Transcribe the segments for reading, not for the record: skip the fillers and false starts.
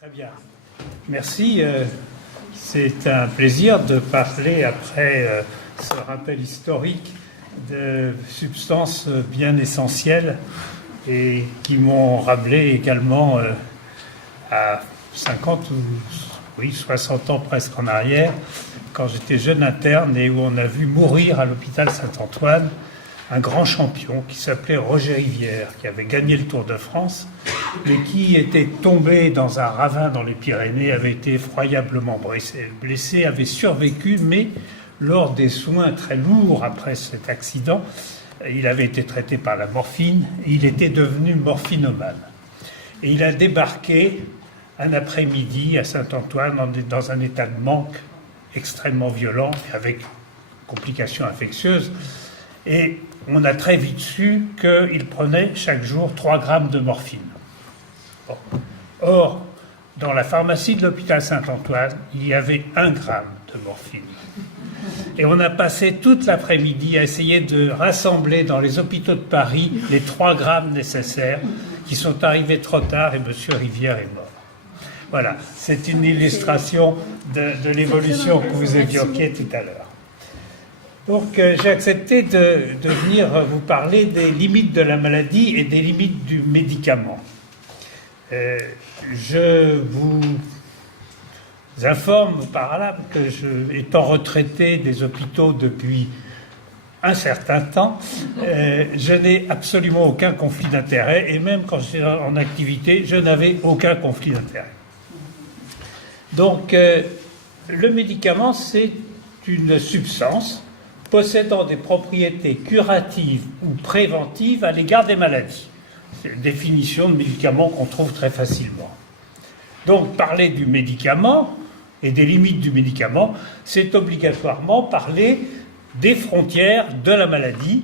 Très bien. Merci. C'est un plaisir de parler après ce rappel historique de substances bien essentielles et qui m'ont rappelé également à 50 ou 60 ans presque en arrière, quand j'étais jeune interne et où on a vu mourir à l'hôpital Saint-Antoine un grand champion qui s'appelait Roger Rivière, qui avait gagné le Tour de France, mais qui était tombé dans un ravin dans les Pyrénées, avait été effroyablement blessé, avait survécu, mais lors des soins très lourds après cet accident, il avait été traité par la morphine, et il était devenu morphinomane. Et il a débarqué un après-midi à Saint-Antoine dans un état de manque extrêmement violent, avec complications infectieuses. Et on a très vite su qu'il prenait chaque jour 3 grammes de morphine. Bon. Or, dans la pharmacie de l'hôpital Saint-Antoine, il y avait 1 gramme de morphine. Et on a passé toute l'après-midi à essayer de rassembler dans les hôpitaux de Paris les 3 grammes nécessaires qui sont arrivés trop tard et M. Rivière est mort. Voilà, c'est une illustration de l'évolution que vous évoquiez tout à l'heure. Donc j'ai accepté de venir vous parler des limites de la maladie et des limites du médicament. Je vous informe par là que étant retraité des hôpitaux depuis un certain temps, je n'ai absolument aucun conflit d'intérêt, et même quand j'étais en activité, je n'avais aucun conflit d'intérêt. Donc le médicament, c'est une substance possédant des propriétés curatives ou préventives à l'égard des maladies. C'est une définition de médicament qu'on trouve très facilement. Donc, parler du médicament et des limites du médicament, c'est obligatoirement parler des frontières de la maladie,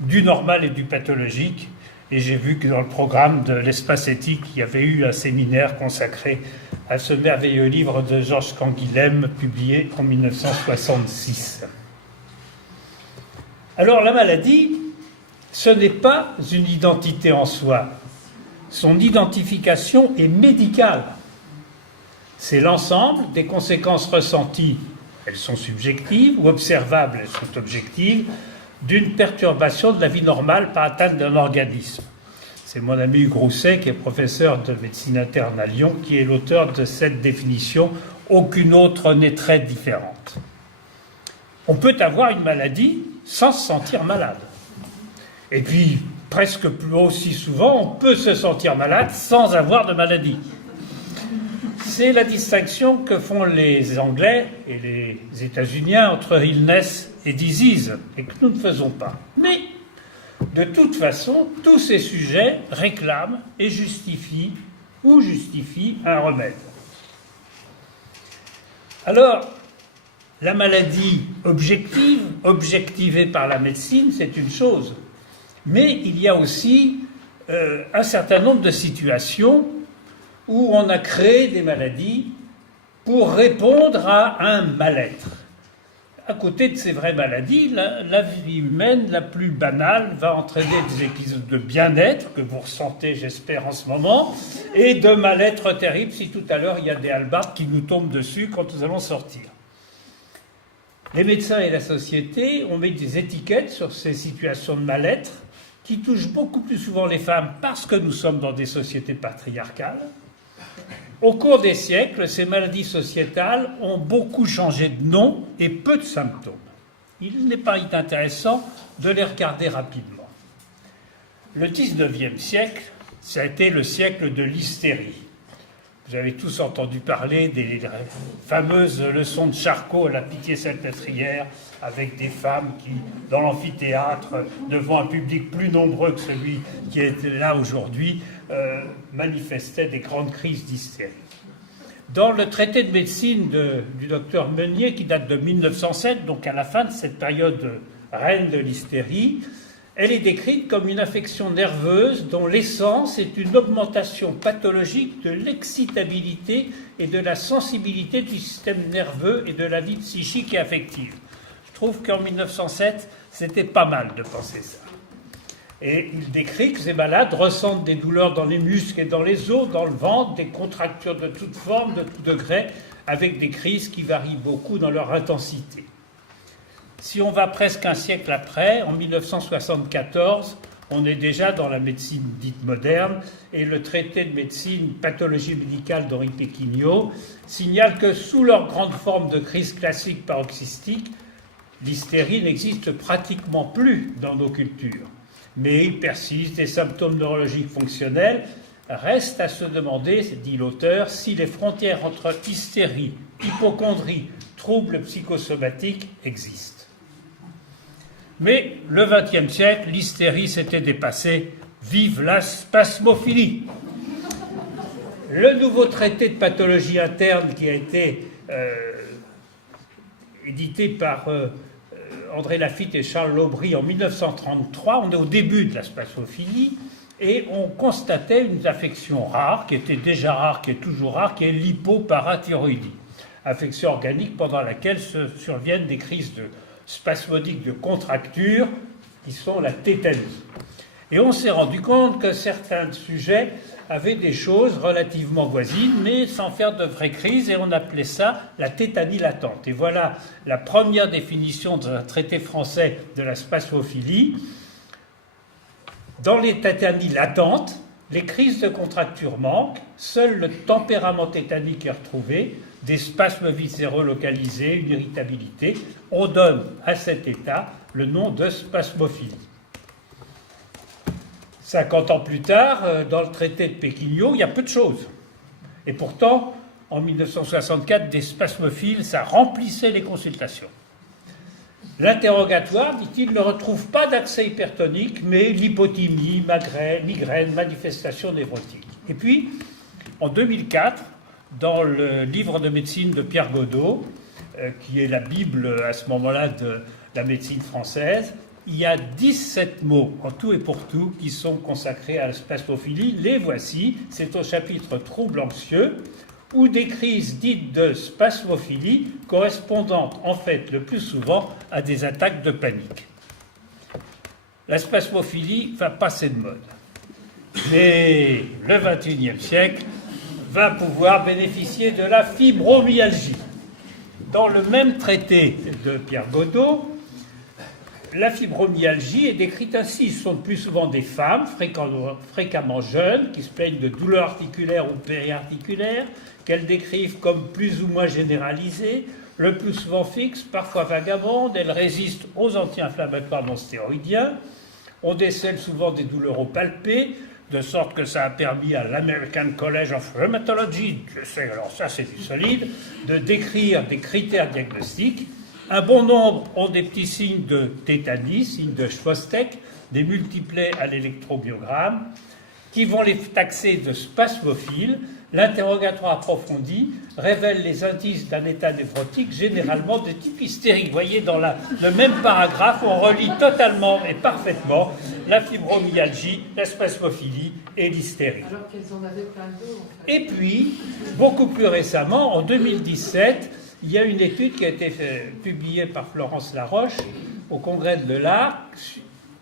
du normal et du pathologique. Et j'ai vu que dans le programme de l'espace éthique, il y avait eu un séminaire consacré à ce merveilleux livre de Georges Canguilhem, publié en 1966. Alors la maladie, ce n'est pas une identité en soi. Son identification est médicale. C'est l'ensemble des conséquences ressenties, elles sont subjectives, ou observables, elles sont objectives, d'une perturbation de la vie normale par atteinte d'un organisme. C'est mon ami Hugues Rousset, qui est professeur de médecine interne à Lyon, qui est l'auteur de cette définition. Aucune autre n'est très différente. On peut avoir une maladie sans se sentir malade. Et puis, presque plus aussi souvent, on peut se sentir malade sans avoir de maladie. C'est la distinction que font les Anglais et les États-Uniens entre illness et disease, et que nous ne faisons pas. Mais, de toute façon, tous ces sujets réclament et justifient un remède. Alors, la maladie objectivée par la médecine, c'est une chose. Mais il y a aussi un certain nombre de situations où on a créé des maladies pour répondre à un mal-être. À côté de ces vraies maladies, la vie humaine la plus banale va entraîner des épisodes de bien-être que vous ressentez, j'espère, en ce moment, et de mal-être terrible si tout à l'heure il y a des hallebardes qui nous tombent dessus quand nous allons sortir. Les médecins et la société ont mis des étiquettes sur ces situations de mal-être qui touchent beaucoup plus souvent les femmes parce que nous sommes dans des sociétés patriarcales. Au cours des siècles, ces maladies sociétales ont beaucoup changé de nom et peu de symptômes. Il n'est pas inintéressant de les regarder rapidement. Le XIXe siècle, ça a été le siècle de l'hystérie. Vous avez tous entendu parler des fameuses leçons de Charcot à la Pitié-Salpêtrière, avec des femmes qui, dans l'amphithéâtre, devant un public plus nombreux que celui qui est là aujourd'hui, manifestaient des grandes crises d'hystérie. Dans le traité de médecine du docteur Meunier, qui date de 1907, donc à la fin de cette période reine de l'hystérie, elle est décrite comme une affection nerveuse dont l'essence est une augmentation pathologique de l'excitabilité et de la sensibilité du système nerveux et de la vie psychique et affective. Je trouve qu'en 1907, c'était pas mal de penser ça. Et il décrit que ces malades ressentent des douleurs dans les muscles et dans les os, dans le ventre, des contractures de toute forme, de tout degré, avec des crises qui varient beaucoup dans leur intensité. Si on va presque un siècle après, en 1974, on est déjà dans la médecine dite moderne, et le traité de médecine pathologie médicale d'Henri Péquignot signale que sous leur grande forme de crise classique paroxystique, l'hystérie n'existe pratiquement plus dans nos cultures. Mais il persiste des symptômes neurologiques fonctionnels. Reste à se demander, dit l'auteur, si les frontières entre hystérie, hypocondrie, troubles psychosomatiques existent. Mais le XXe siècle, l'hystérie s'était dépassée. Vive la spasmophilie! Le nouveau traité de pathologie interne qui a été édité par André Lafitte et Charles Laubry en 1933, on est au début de la spasmophilie, et on constatait une affection rare, qui était déjà rare, qui est toujours rare, qui est l'hypoparathyroïdie. Affection organique pendant laquelle se surviennent des crises spasmodiques de contracture, qui sont la tétanie. Et on s'est rendu compte que certains sujets avaient des choses relativement voisines, mais sans faire de vraies crises, et on appelait ça la tétanie latente. Et voilà la première définition d'un traité français de la spasmophilie. Dans les tétanies latentes, les crises de contracture manquent, seul le tempérament tétanique est retrouvé, des spasmes viscéraux localisés, une irritabilité. On donne à cet état le nom de spasmophilie. 50 ans plus tard, dans le traité de Péquignot, il y a peu de choses. Et pourtant, en 1964, des spasmophiles, ça remplissait les consultations. L'interrogatoire, dit-il, ne retrouve pas d'accès hypertonique, mais l'hypothymie, migraine, manifestation névrotique. Et puis, en 2004, dans le livre de médecine de Pierre Godot, qui est la Bible à ce moment-là de la médecine française, il y a 17 mots en tout et pour tout qui sont consacrés à la spasmophilie. Les voici, c'est au chapitre troubles anxieux, ou des crises dites de spasmophilie correspondant en fait le plus souvent à des attaques de panique. La spasmophilie va passer de mode. Mais le XXIe siècle va pouvoir bénéficier de la fibromyalgie. Dans le même traité de Pierre Godot, la fibromyalgie est décrite ainsi. Ce sont le plus souvent des femmes, fréquemment jeunes, qui se plaignent de douleurs articulaires ou périarticulaires, qu'elles décrivent comme plus ou moins généralisées, le plus souvent fixes, parfois vagabondes. Elles résistent aux anti-inflammatoires non stéroïdiens. On décèle souvent des douleurs au palpé, de sorte que ça a permis à l'American College of Rheumatology, je sais, alors ça c'est du solide, de décrire des critères diagnostiques. Un bon nombre ont des petits signes de tétanie, signes de Chvostek, des multiplets à l'électrobiogramme, qui vont les taxer de spasmophiles. L'interrogatoire approfondi révèle les indices d'un état névrotique, généralement de type hystérique. Vous voyez, dans le même paragraphe, on relie totalement et parfaitement la fibromyalgie, la spasmophilie et l'hystérie. Alors qu'elles en avaient plein d'eau, en fait. Et puis, beaucoup plus récemment, en 2017, il y a une étude qui a été publiée par Florence Laroche au Congrès de l'Art.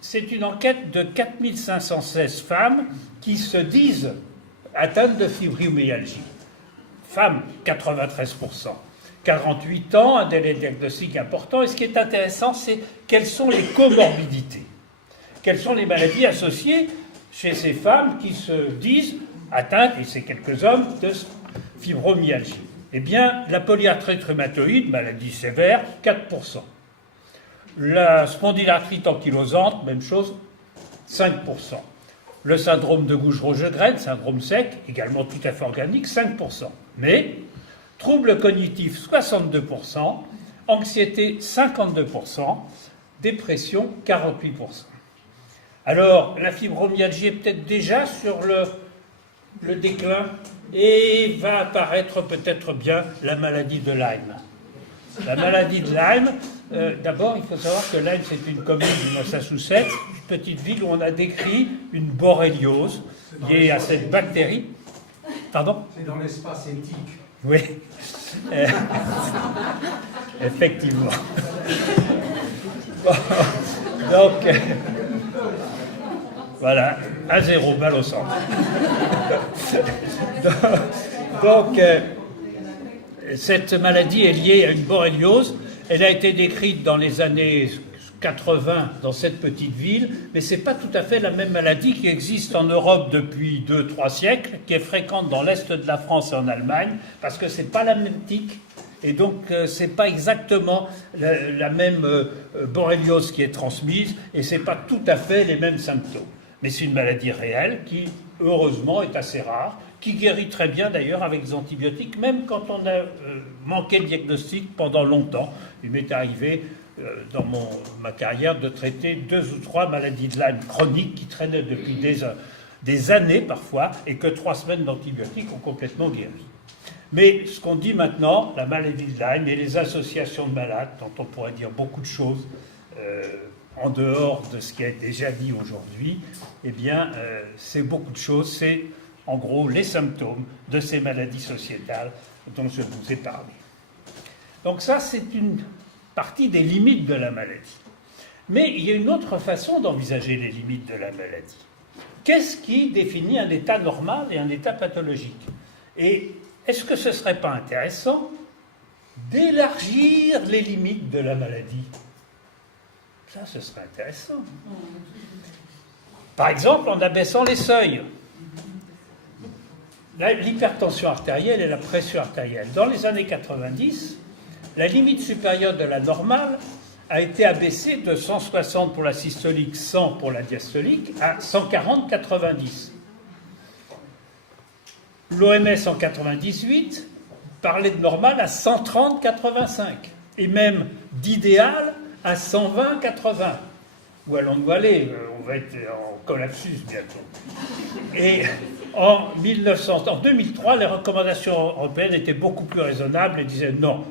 C'est une enquête de 4516 femmes qui se disent atteintes de fibromyalgie. Femmes, 93%. 48 ans, un délai diagnostique important. Et ce qui est intéressant, c'est quelles sont les comorbidités. Quelles sont les maladies associées chez ces femmes qui se disent atteintes, et c'est quelques hommes, de fibromyalgie. Eh bien, la polyarthrite rhumatoïde, maladie sévère, 4%. La spondylarthrite ankylosante, même chose, 5%. Le syndrome de Gougerot-Jegrenne, syndrome sec, également tout à fait organique, 5%. Mais, troubles cognitifs, 62%, anxiété, 52%, dépression, 48%. Alors, la fibromyalgie est peut-être déjà sur le déclin, et va apparaître peut-être bien la maladie de Lyme. La maladie de Lyme, d'abord, il faut savoir que Lyme, c'est une commune du Massachusetts, une petite ville où on a décrit une borréliose liée à cette bactérie. Pardon ? C'est dans l'espace éthique. Oui. Effectivement. Bon, donc, Voilà, 1-0, balle au centre. Donc, cette maladie est liée à une borréliose. Elle a été décrite dans les années 80 dans cette petite ville, mais ce n'est pas tout à fait la même maladie qui existe en Europe depuis 2-3 siècles, qui est fréquente dans l'est de la France et en Allemagne, parce que ce n'est pas la même tique, et donc ce n'est pas exactement la même borréliose qui est transmise, et ce n'est pas tout à fait les mêmes symptômes. Mais c'est une maladie réelle qui, heureusement, est assez rare, qui guérit très bien d'ailleurs avec des antibiotiques, même quand on a manqué de diagnostic pendant longtemps. Il m'est arrivé dans ma carrière de traiter 2 ou 3 maladies de Lyme chroniques qui traînaient depuis des années parfois, et que 3 semaines d'antibiotiques ont complètement guéri. Mais ce qu'on dit maintenant, la maladie de Lyme et les associations de malades, dont on pourrait dire beaucoup de choses en dehors de ce qui a déjà dit aujourd'hui, eh bien, c'est beaucoup de choses. C'est en gros les symptômes de ces maladies sociétales dont je vous ai parlé. Donc ça, c'est une partie des limites de la maladie. Mais il y a une autre façon d'envisager les limites de la maladie. Qu'est-ce qui définit un état normal et un état pathologique? Et est-ce que ce ne serait pas intéressant d'élargir les limites de la maladie? Ça, ce serait intéressant. Par exemple, en abaissant les seuils. L'hypertension artérielle et la pression artérielle. Dans les années 90, la limite supérieure de la normale a été abaissée de 160 pour la systolique, 100 pour la diastolique, à 140-90. L'OMS en 98 parlait de normale à 130-85, et même d'idéal à 120-80. Où allons-nous aller? On va être en collapsus bientôt. Et en 2003, les recommandations européennes étaient beaucoup plus raisonnables et disaient non,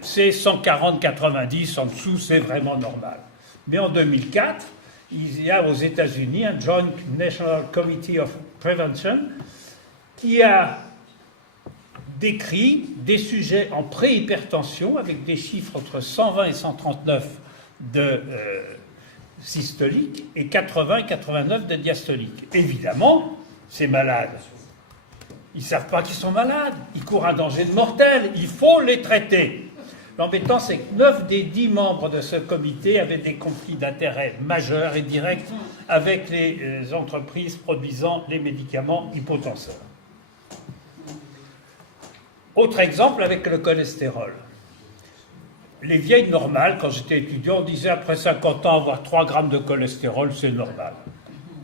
c'est 140-90, en dessous, c'est vraiment normal. Mais en 2004, il y a aux États-Unis un Joint National Committee of Prevention qui a décrit des sujets en préhypertension avec des chiffres entre 120 et 139 de systolique et 80 et 89 de diastolique. Évidemment, ces malades, ils ne savent pas qu'ils sont malades, ils courent un danger mortel, il faut les traiter. L'embêtant, c'est que 9 des 10 membres de ce comité avaient des conflits d'intérêts majeurs et directs avec les entreprises produisant les médicaments hypotenseurs. Autre exemple avec le cholestérol. Les vieilles normales, quand j'étais étudiant, on disait après 50 ans, avoir 3 grammes de cholestérol, c'est normal.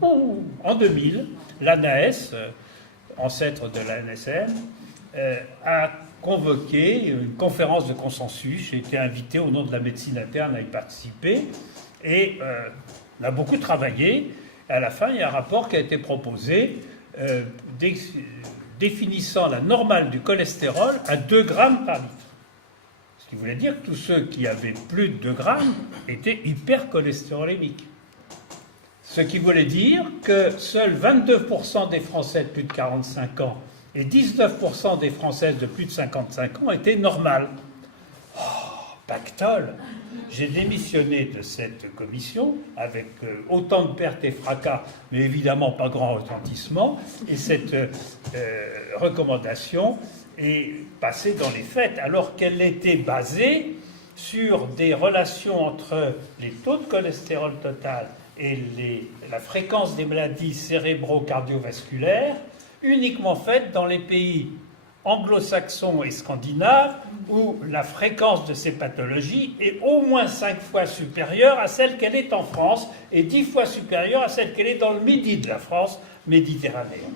En 2000, l'ANAS, ancêtre de l'ANSM, a convoqué une conférence de consensus. J'ai été invité au nom de la médecine interne à y participer. Et on a beaucoup travaillé. À la fin, il y a un rapport qui a été proposé définissant la normale du cholestérol à 2 grammes par litre. Ce qui voulait dire que tous ceux qui avaient plus de 2 grammes étaient hypercholestérolémiques. Ce qui voulait dire que seuls 22% des Français de plus de 45 ans et 19% des Françaises de plus de 55 ans étaient normales. Oh, pactole! J'ai démissionné de cette commission avec autant de pertes et fracas, mais évidemment pas grand retentissement, et cette recommandation est passée dans les faits, alors qu'elle était basée sur des relations entre les taux de cholestérol total et la fréquence des maladies cérébro-cardiovasculaires, uniquement faites dans les pays anglo-saxons et scandinaves, où la fréquence de ces pathologies est au moins 5 fois supérieure à celle qu'elle est en France, et 10 fois supérieure à celle qu'elle est dans le midi de la France méditerranéenne.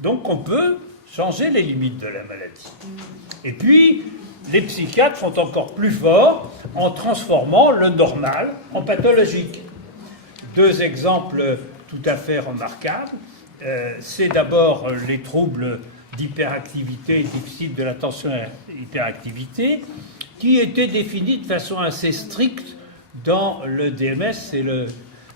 Donc on peut changer les limites de la maladie. Et puis, les psychiatres font encore plus fort en transformant le normal en pathologique. 2 exemples tout à fait remarquables. C'est d'abord les troubles d'hyperactivité et déficit de l'attention et hyperactivité, qui étaient définis de façon assez stricte dans le DMS, c'est le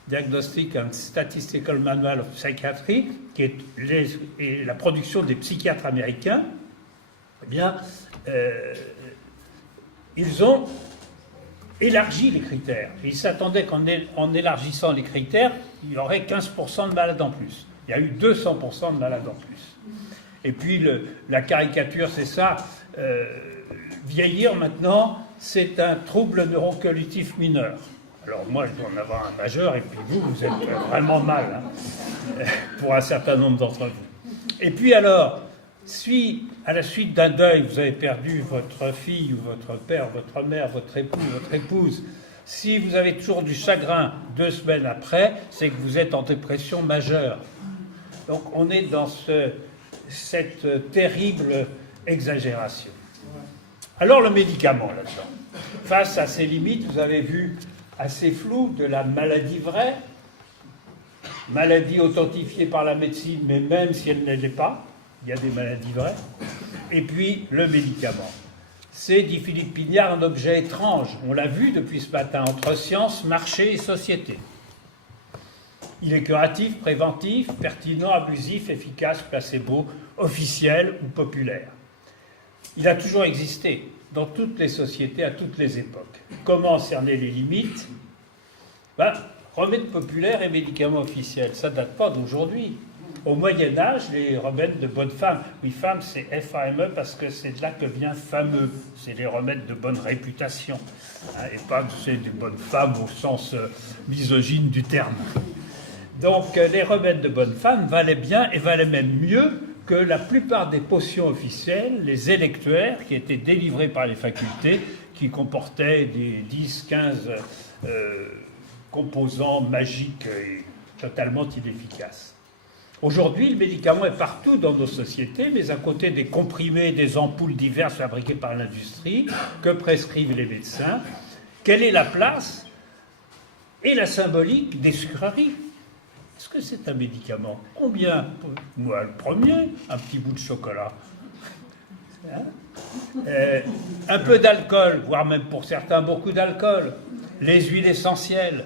Diagnostic and Statistical Manual of Psychiatry, qui est la production des psychiatres américains. Eh bien, ils ont élargit les critères. Et il s'attendait qu'en élargissant les critères, il y aurait 15% de malades en plus. Il y a eu 200% de malades en plus. Et puis la caricature, c'est ça. Vieillir maintenant, c'est un trouble neurocognitif mineur. Alors moi, je dois en avoir un majeur, et puis vous êtes vraiment mal, hein, pour un certain nombre d'entre vous. Et puis alors, si à la suite d'un deuil, vous avez perdu votre fille ou votre père, votre mère, votre époux, votre épouse, si vous avez toujours du chagrin 2 semaines après, c'est que vous êtes en dépression majeure. Donc on est dans cette terrible exagération. Alors le médicament là-dedans. Face à ces limites, vous avez vu assez flou de la maladie vraie, maladie authentifiée par la médecine, mais même si elle ne l'est pas, il y a des maladies vraies, et puis le médicament. C'est, dit Philippe Pignard, un objet étrange. On l'a vu depuis ce matin, entre science, marché et société. Il est curatif, préventif, pertinent, abusif, efficace, placebo, officiel ou populaire. Il a toujours existé dans toutes les sociétés, à toutes les époques. Comment cerner les limites? Remèdes populaires et médicaments officiels, ça ne date pas d'aujourd'hui. Au Moyen-Âge, les remèdes de bonne femme, oui, femme c'est F-A-M-E parce que c'est de là que vient fameux, c'est les remèdes de bonne réputation, hein, et pas que c'est des bonnes femmes au sens misogyne du terme. Donc les remèdes de bonne femme valaient bien et valaient même mieux que la plupart des potions officielles, les électuaires qui étaient délivrés par les facultés, qui comportaient des 10-15 composants magiques et totalement inefficaces. Aujourd'hui, le médicament est partout dans nos sociétés, mais à côté des comprimés, des ampoules diverses fabriquées par l'industrie, que prescrivent les médecins, quelle est la place et la symbolique des sucreries? Est-ce que c'est un médicament? Combien? Moi, le premier, un petit bout de chocolat. Hein? Un peu d'alcool, voire même pour certains beaucoup d'alcool. Les huiles essentielles.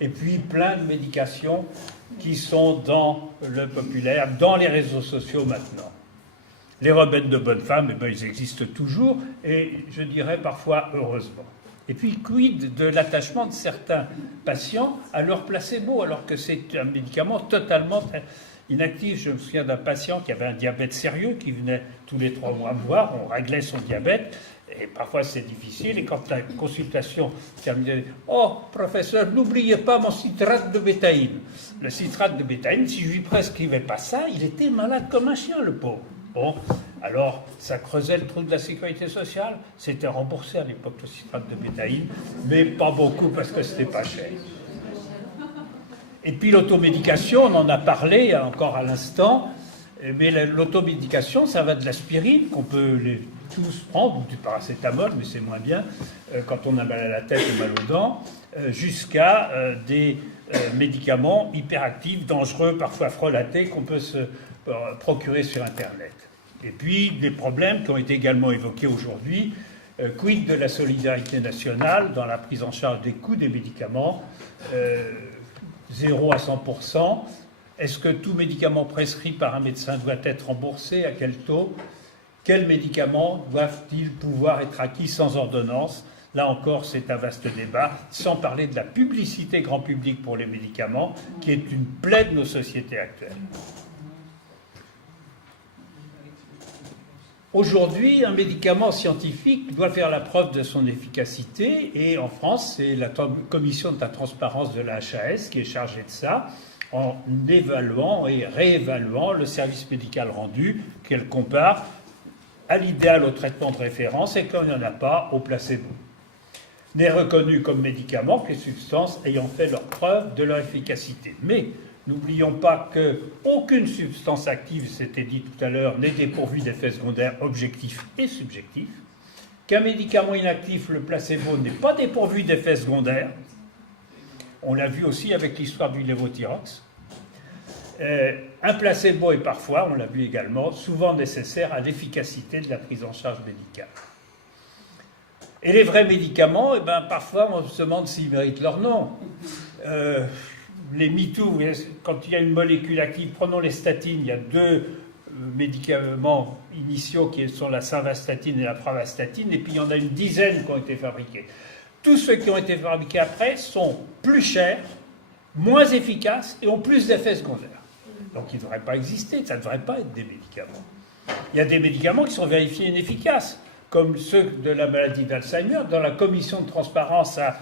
Et puis plein de médications qui sont dans le populaire, dans les réseaux sociaux maintenant. Les remèdes de bonne femme, eh bien, ils existent toujours, et je dirais parfois heureusement. Et puis, quid de l'attachement de certains patients à leur placebo, alors que c'est un médicament totalement inactif. Je me souviens d'un patient qui avait un diabète sérieux, qui venait tous les 3 mois me voir, on réglait son diabète, et parfois c'est difficile, et quand la consultation terminait, « Oh, professeur, n'oubliez pas mon citrate de bétaïne ». Le citrate de bétaïne, si je lui prescrivais pas ça, il était malade comme un chien, le pauvre. Bon, alors, ça creusait le trou de la sécurité sociale. C'était remboursé à l'époque, le citrate de bétaïne, mais pas beaucoup parce que c'était pas cher. Et puis l'automédication, on en a parlé encore à l'instant, mais l'automédication, ça va de l'aspirine, qu'on peut tous prendre, ou du paracétamol, mais c'est moins bien, quand on a mal à la tête ou mal aux dents, jusqu'à des médicaments hyperactifs, dangereux, parfois frelatés, qu'on peut se procurer sur Internet. Et puis, des problèmes qui ont été également évoqués aujourd'hui, quid de la solidarité nationale dans la prise en charge des coûts des médicaments, 0 à 100%. Est-ce que tout médicament prescrit par un médecin doit être remboursé? À quel taux? Quels médicaments doivent-ils pouvoir être acquis sans ordonnance? Là encore, c'est un vaste débat, sans parler de la publicité grand public pour les médicaments, qui est une plaie de nos sociétés actuelles. Aujourd'hui, un médicament scientifique doit faire la preuve de son efficacité, et en France, c'est la commission de la transparence de la HAS qui est chargée de ça, en évaluant et réévaluant le service médical rendu, qu'elle compare à l'idéal au traitement de référence, et quand il n'y en a pas, au placebo. N'est reconnu comme médicament que les substances ayant fait leur preuve de leur efficacité. Mais n'oublions pas qu'aucune substance active, c'était dit tout à l'heure, n'est dépourvue d'effets secondaires objectifs et subjectifs, qu'un médicament inactif, le placebo, n'est pas dépourvu d'effets secondaires. On l'a vu aussi avec l'histoire du lévothyrox. Un placebo est parfois, on l'a vu également, souvent nécessaire à l'efficacité de la prise en charge médicale. Et les vrais médicaments, eh ben, parfois on se demande s'ils méritent leur nom. Les MeToo, quand il y a une molécule active, prenons les statines, il y a 2 médicaments initiaux qui sont la simvastatine et la pravastatine, et puis il y en a une dizaine qui ont été fabriqués. tous ceux qui ont été fabriqués après sont plus chers, moins efficaces et ont plus d'effets secondaires. Donc ils ne devraient pas exister, ça ne devrait pas être des médicaments. Il y a des médicaments qui sont vérifiés inefficaces, comme ceux de la maladie d'Alzheimer, dont la commission de transparence a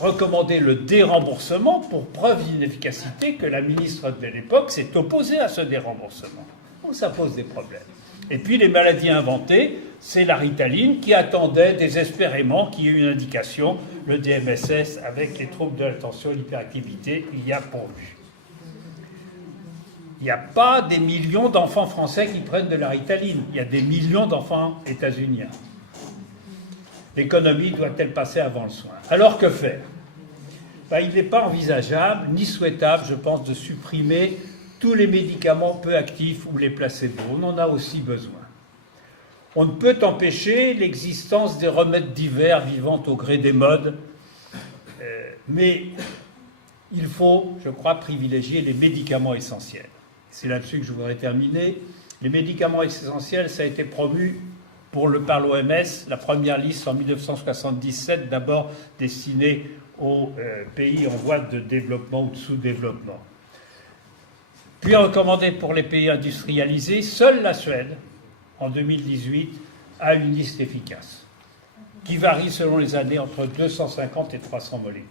recommandé le déremboursement pour preuve d'inefficacité que la ministre de l'époque s'est opposée à ce déremboursement. Donc ça pose des problèmes. Et puis les maladies inventées, c'est la Ritaline qui attendait désespérément qu'il y ait une indication, le DMSS avec les troubles de l'attention et l'hyperactivité, il y a pourvu. Il n'y a pas des millions d'enfants français qui prennent de la Ritaline, il y a des millions d'enfants états-uniens. L'économie doit-elle passer avant le soin? Alors que faire? Il n'est pas envisageable ni souhaitable, je pense, de supprimer tous les médicaments peu actifs ou les placebos. On en a aussi besoin. On ne peut empêcher l'existence des remèdes divers vivant au gré des modes, mais il faut, je crois, privilégier les médicaments essentiels. C'est là-dessus que je voudrais terminer. Les médicaments essentiels, ça a été promu par l'OMS, la première liste en 1977, d'abord destinée aux pays en voie de développement ou de sous-développement. Puis recommandée pour les pays industrialisés, seule la Suède, en 2018, a une liste efficace, qui varie selon les années entre 250 et 300 molécules.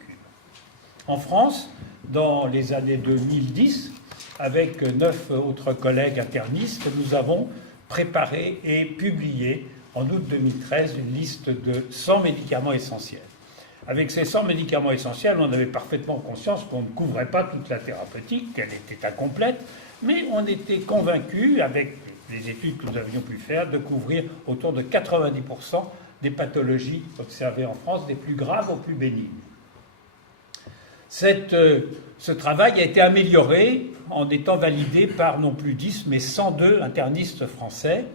En France, dans les années 2010, avec 9 autres collègues internistes, nous avons préparé et publié en août 2013 une liste de 100 médicaments essentiels. Avec ces 100 médicaments essentiels, on avait parfaitement conscience qu'on ne couvrait pas toute la thérapeutique, qu'elle était incomplète, mais on était convaincus, avec les études que nous avions pu faire, de couvrir autour de 90% des pathologies observées en France, des plus graves aux plus bénignes. Ce travail a été amélioré en étant validé par non plus 10, mais 102 internistes français.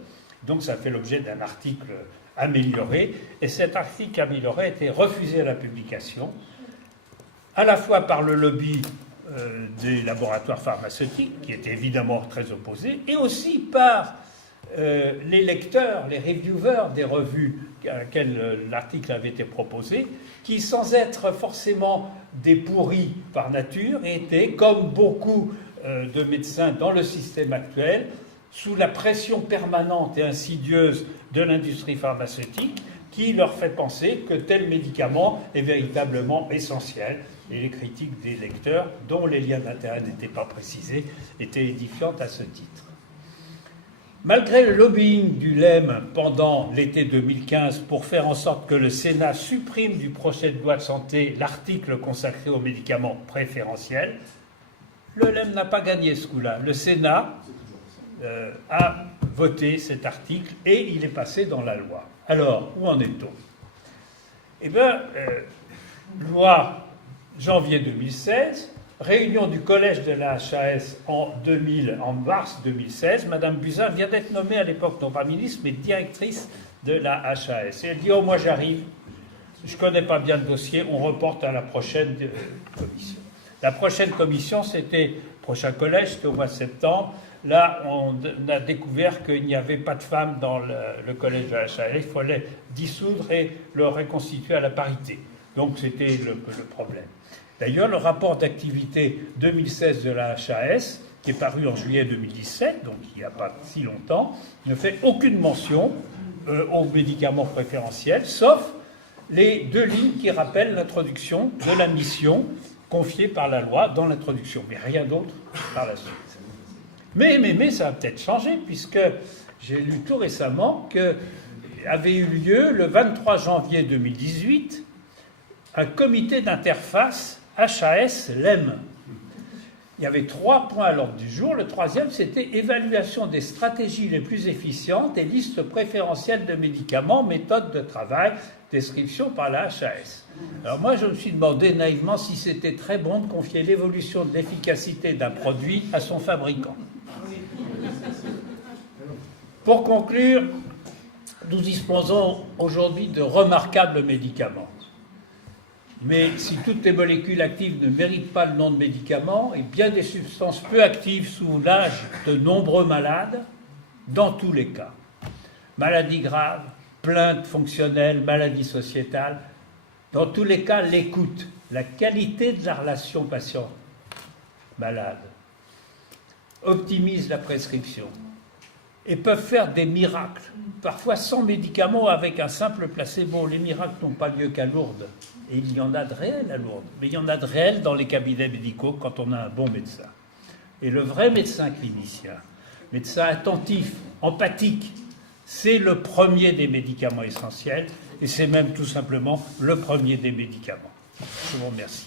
Donc ça fait l'objet d'un article amélioré. Et cet article amélioré a été refusé à la publication, à la fois par le lobby des laboratoires pharmaceutiques, qui étaient évidemment très opposés, et aussi par les lecteurs, les reviewers des revues à laquelle l'article avait été proposé, qui, sans être forcément des pourris par nature, étaient, comme beaucoup de médecins dans le système actuel, sous la pression permanente et insidieuse de l'industrie pharmaceutique, qui leur fait penser que tel médicament est véritablement essentiel. Et les critiques des lecteurs, dont les liens d'intérêt n'étaient pas précisés, étaient édifiantes à ce titre. Malgré le lobbying du LEM pendant l'été 2015 pour faire en sorte que le Sénat supprime du projet de loi de santé l'article consacré aux médicaments préférentiels, le LEM n'a pas gagné ce coup-là. Le Sénat a voté cet article et il est passé dans la loi. Alors, où en est-on? Eh bien, loi janvier 2016, réunion du collège de la HAS en mars 2016. Madame Buzyn vient d'être nommée à l'époque, non pas ministre, mais directrice de la HAS. Et elle dit « Oh, moi j'arrive, je ne connais pas bien le dossier, on reporte à la prochaine commission. » La prochaine commission, c'était, prochain collège, c'était au mois de septembre. Là, on a découvert qu'il n'y avait pas de femmes dans le collège de la HAS. Il fallait dissoudre et le reconstituer à la parité. Donc c'était le problème. D'ailleurs, le rapport d'activité 2016 de la HAS, qui est paru en juillet 2017, donc il n'y a pas si longtemps, ne fait aucune mention aux médicaments préférentiels, sauf les 2 lignes qui rappellent l'introduction de la mission confiée par la loi dans l'introduction, mais rien d'autre par la suite. Mais ça a peut-être changé, puisque j'ai lu tout récemment qu'avait eu lieu, le 23 janvier 2018, un comité d'interface HAS-LEM. Il y avait 3 points à l'ordre du jour. Le 3e, c'était évaluation des stratégies les plus efficientes et liste préférentielle de médicaments, méthode de travail, description par la HAS. Alors moi, je me suis demandé naïvement si c'était très bon de confier l'évolution de l'efficacité d'un produit à son fabricant. Pour conclure, nous disposons aujourd'hui de remarquables médicaments. Mais si toutes les molécules actives ne méritent pas le nom de médicaments, et bien des substances peu actives soulagent de nombreux malades, dans tous les cas. Maladies graves, plaintes fonctionnelles, maladies sociétales, Dans tous les cas, l'écoute, la qualité de la relation patient-malade optimise la prescription et peuvent faire des miracles, parfois sans médicaments, avec un simple placebo. Les miracles n'ont pas lieu qu'à Lourdes, et il y en a de réels à Lourdes, mais il y en a de réels dans les cabinets médicaux quand on a un bon médecin. Et le vrai médecin clinicien, médecin attentif, empathique, c'est le premier des médicaments essentiels, et c'est même tout simplement le premier des médicaments. Je vous remercie.